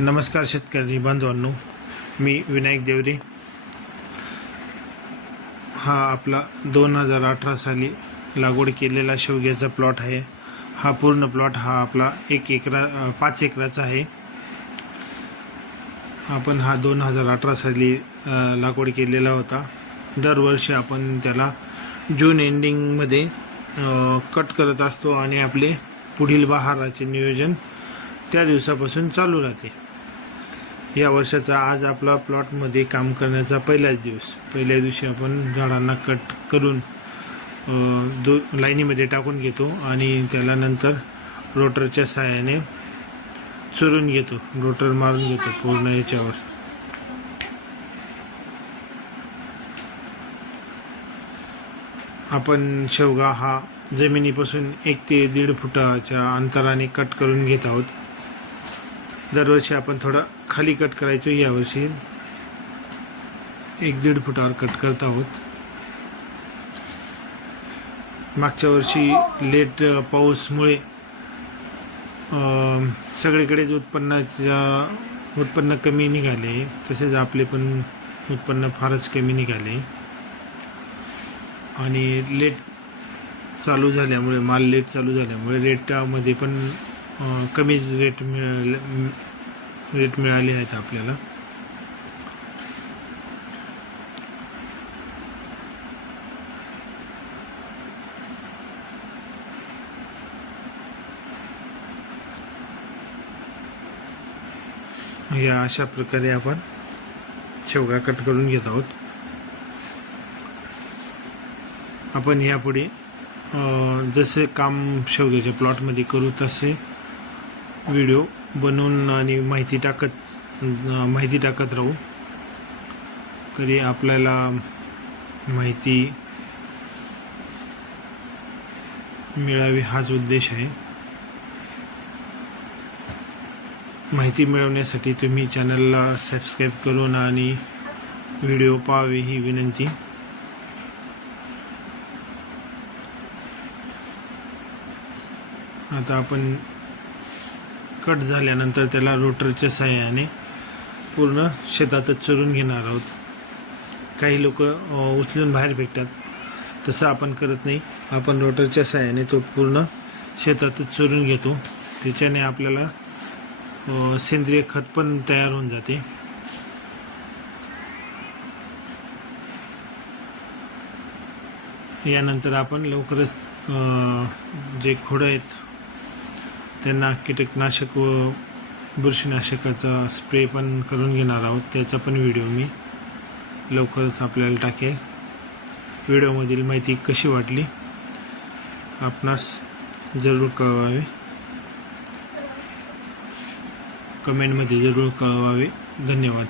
नमस्कार शेतकरी बांधवांनो, मी विनायक देवरे। हा आपला 2018 साली लागवड केलेला शेवग्याचा प्लॉट आहे। हा पूर्ण प्लॉट हा आपला 5 एकराचा आहे। आपण हा 2018 साली लागवड केलेला होता। दरवर्षी आपण त्याला जून एंडिंगमध्ये कट करत असतो आणि आपले पुढील बहाराचे नियोजन त्या दिवसापासून चालू राहते। या वर्षाचा आज आपला प्लॉटमध्ये काम करण्याचा पहिल्याच दिवस। पहिल्या दिवशी आपण झाडांना कट करून लाईनीमध्ये टाकून घेतो आणि त्याला नंतर रोटरच्या सहाय्याने चुरून घेतो, रोटर मारून घेतो पूर्ण याच्यावर। आपण शेवगा हा जमिनीपासून 1 ते 1.5 फुटाच्या अंतराने कट करून घेत आहोत। दरवर्षी आपण थोडा खाली कट करायचो, यावर्षी 1-1.5 फुटावर कट करत आहोत। मागच्या वर्षी लेट पाऊसमुळे सगळीकडेच उत्पन्न कमी निघाले, तसेच आपले पण उत्पन्न फारच कमी निघाले आणि लेट चालू झाल्यामुळे माल लेट चालू झाल्यामुळे रेटामध्ये पण कमी रेट मिळाले आहेत आपल्याला। या अशा प्रकारे आपण शेवगा कट करून घेत आहोत। आपण यापुढे जसे काम शेवग्याच्या प्लॉटमध्ये करू तसे व्हिडिओ बनवून आणि माहिती टाकत राहू, तरी आपल्याला माहिती मिळावी हाच उद्देश आहे। माहिती मिळवण्यासाठी तुम्ही चॅनलला सबस्क्राईब करून आणि व्हिडिओ पाहावे ही विनंती। आता आपण कट झाल्यानंतर त्याला रोटरच्या सहाय्याने पूर्ण शेतातच चरून घेणार आहोत। काही लोक उचलून बाहेर फेकतात, तसं आपण करत नाही। आपण रोटरच्या सहाय्याने तो पूर्ण शेतातच चरून घेतो। त्याच्याने आपल्याला सेंद्रिय खत पण तयार होऊन जाते। यानंतर आपण लवकरच जे खोडं आहेत त्यांना कीटकनाशक व बुरशीनाशकाचा स्प्रे पण करून घेणार आहोत। त्याचा पण व्हिडिओ मी लवकरच आपल्याला टाकेल। व्हिडिओमधील माहिती कशी वाटली आपणास जरूर कळवावे, कमेंटमध्ये जरूर कळवावे। धन्यवाद।